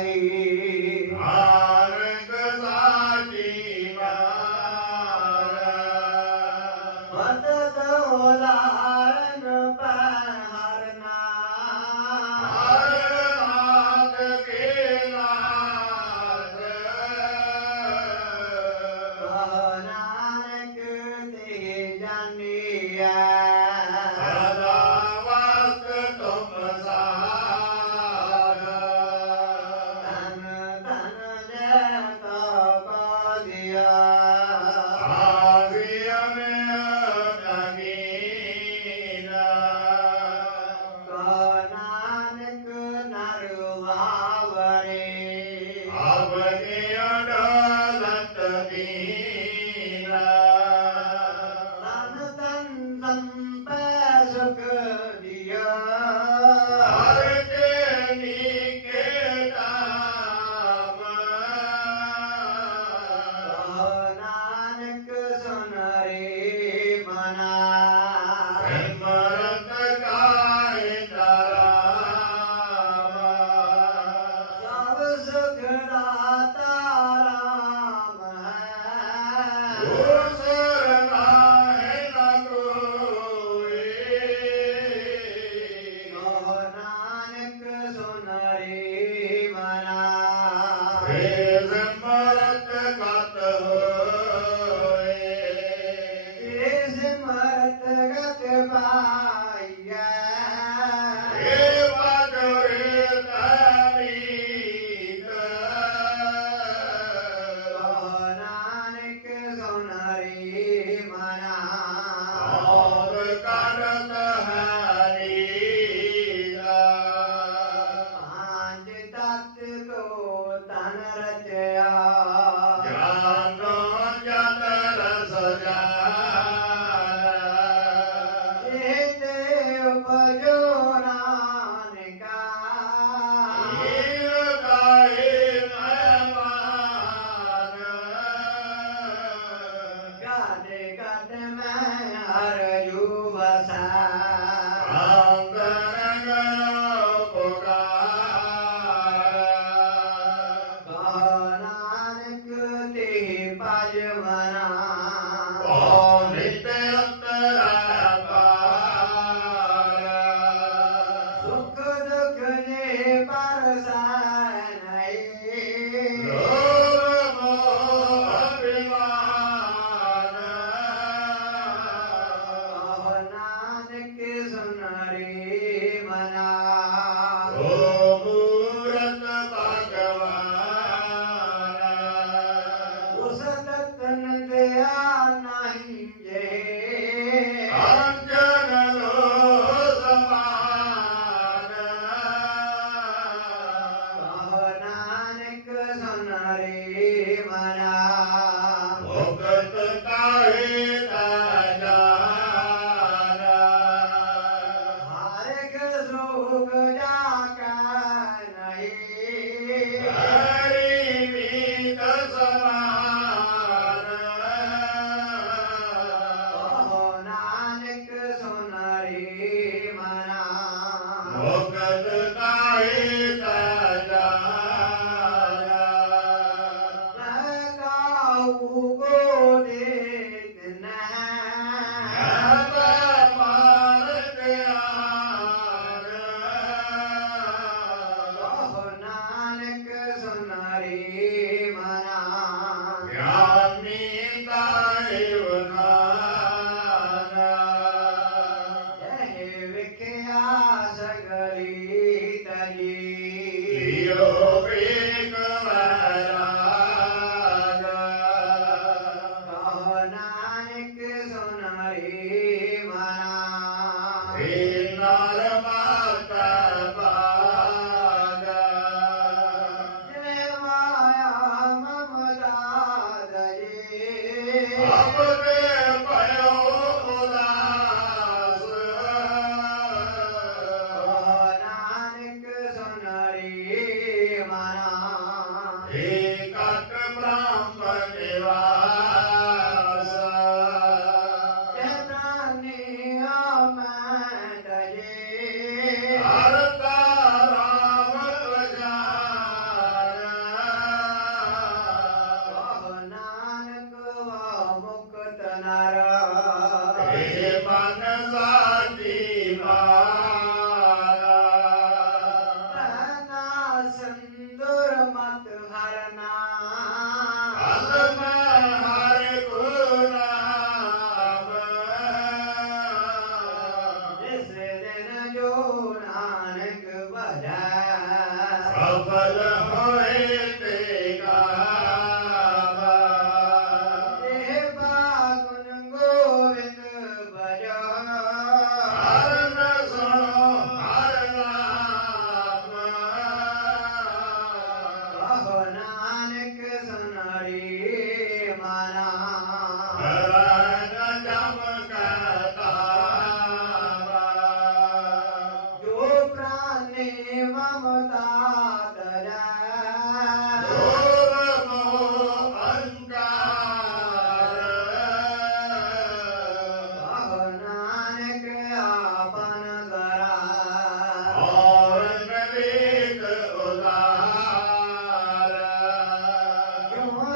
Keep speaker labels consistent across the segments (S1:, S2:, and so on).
S1: Bye.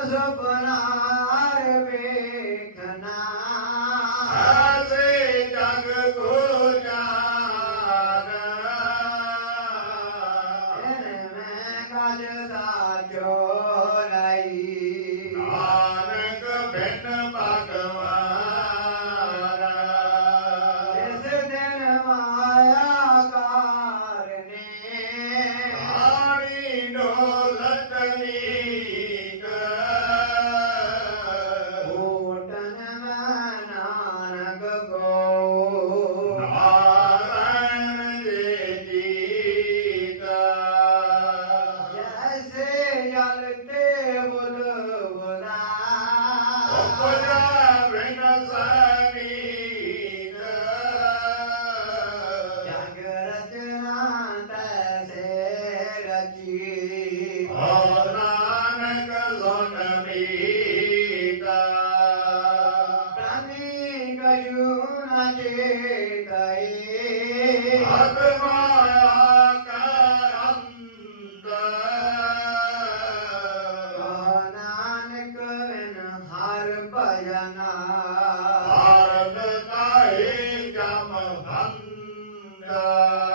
S1: સપના રે
S2: Uh...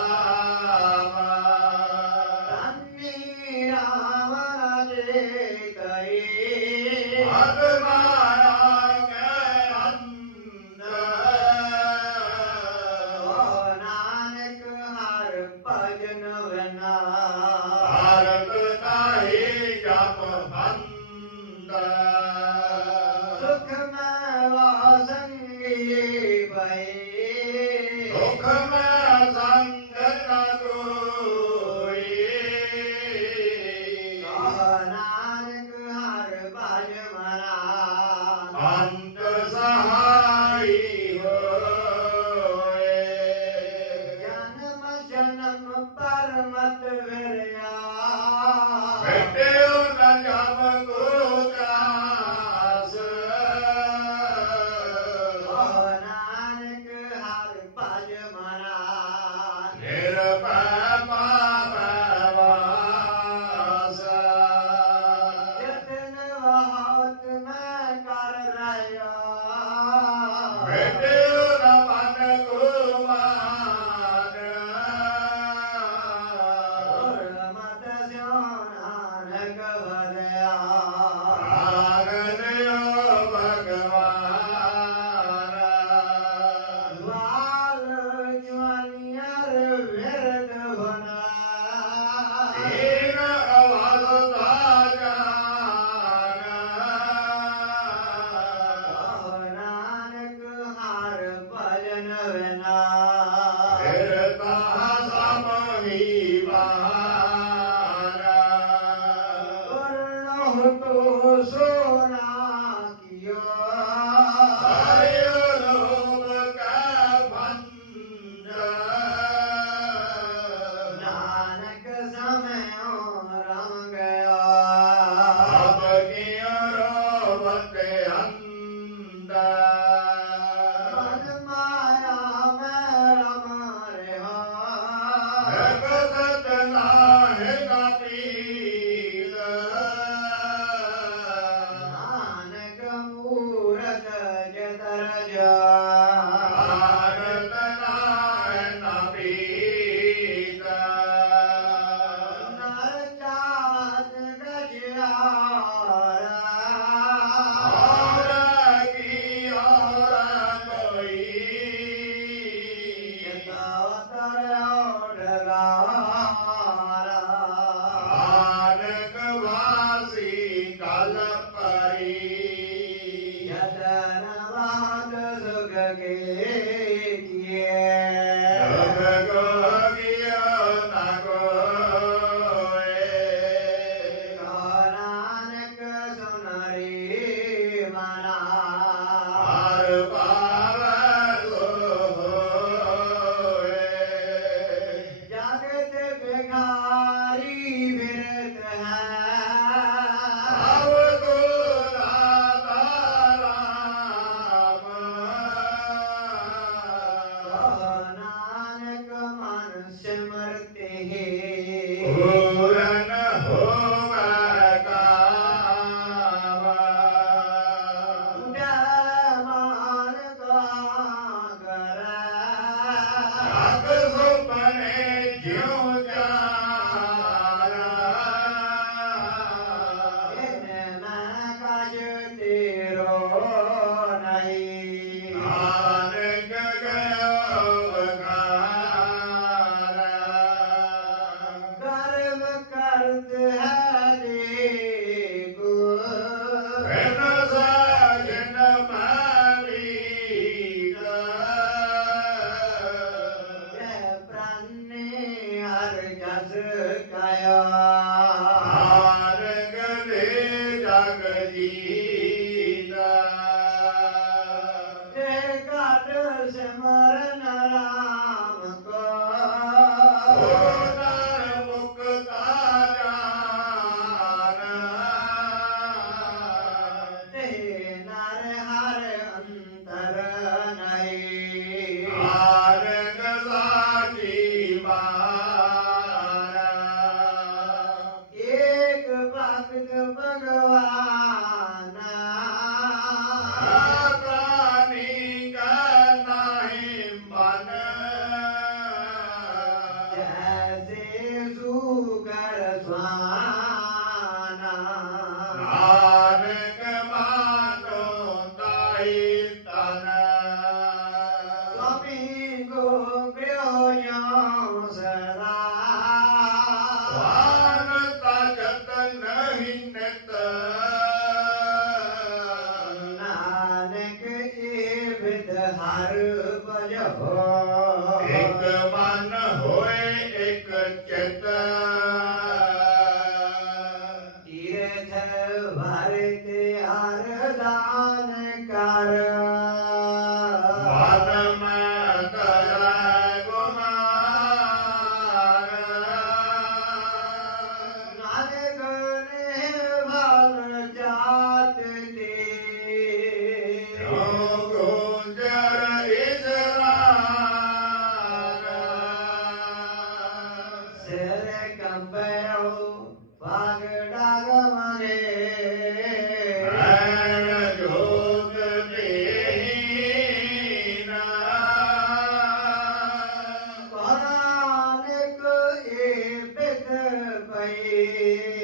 S2: 아.
S1: तीर्थ भरत हर दान Bye.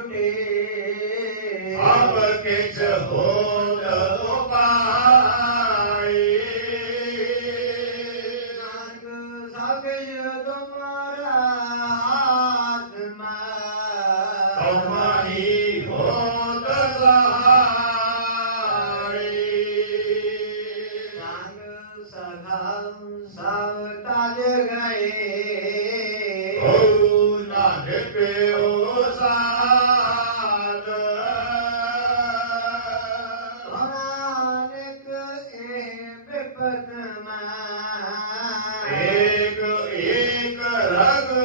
S1: തൊട്ടേ
S2: ਏਕ